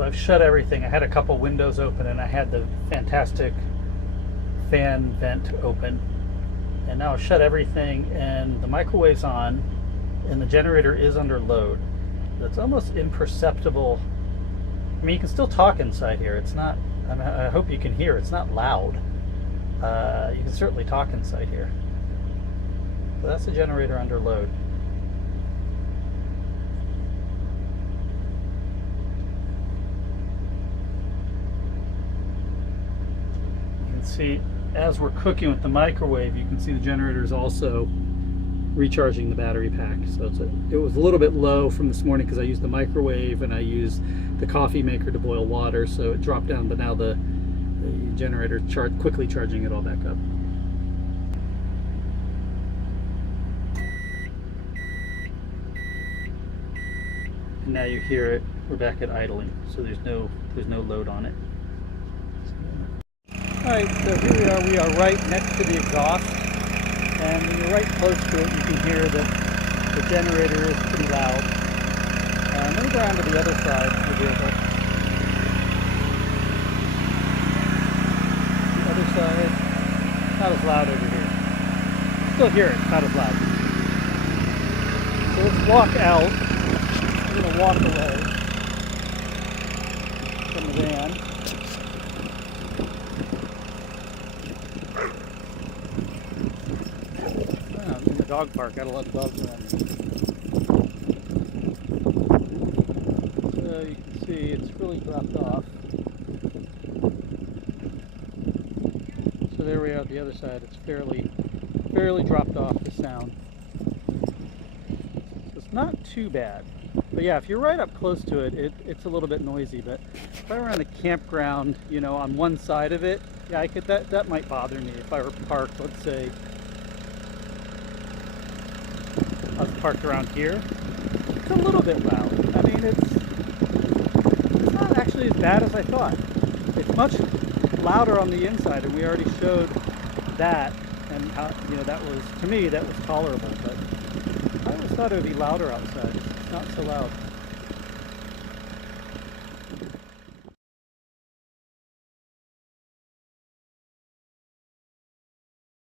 So I've shut everything. I had a couple windows open and I had the fantastic fan vent open. And now I've shut everything and the microwave's on and the generator is under load. It's almost imperceptible. I mean, you can still talk inside here. It's not, I hope you can hear, it's not loud. You can certainly talk inside here. So that's the generator under load. You can see as we're cooking with the microwave, you can see the generator is also recharging the battery pack. So it was a little bit low from this morning because I used the microwave and I used the coffee maker to boil water, so it dropped down, but now the generator quickly charging it all back up. And now you hear it, we're back at idling, so there's no load on it. Alright, so here we are right next to the exhaust, and when you're right close to it you can hear that the generator is pretty loud. Let me go around to the other side of the vehicle. The other side, not as loud over here. Still hear it, not as loud. So let's walk out. We're going to walk away from the van. I'm in the dog park, got a lot of dogs around me. So you can see it's really dropped off. So there we are at the other side. It's fairly dropped off the sound. So it's not too bad. But yeah, if you're right up close to it, it's a little bit noisy. But if I were on the campground, you know, on one side of it, yeah, that might bother me. If I were parked, let's say, I was parked around here, it's a little bit loud. I mean, it's not actually as bad as I thought. It's much louder on the inside, and we already showed that, and how, you know, that was, to me, that was tolerable. But I always thought it would be louder outside. It's not so loud.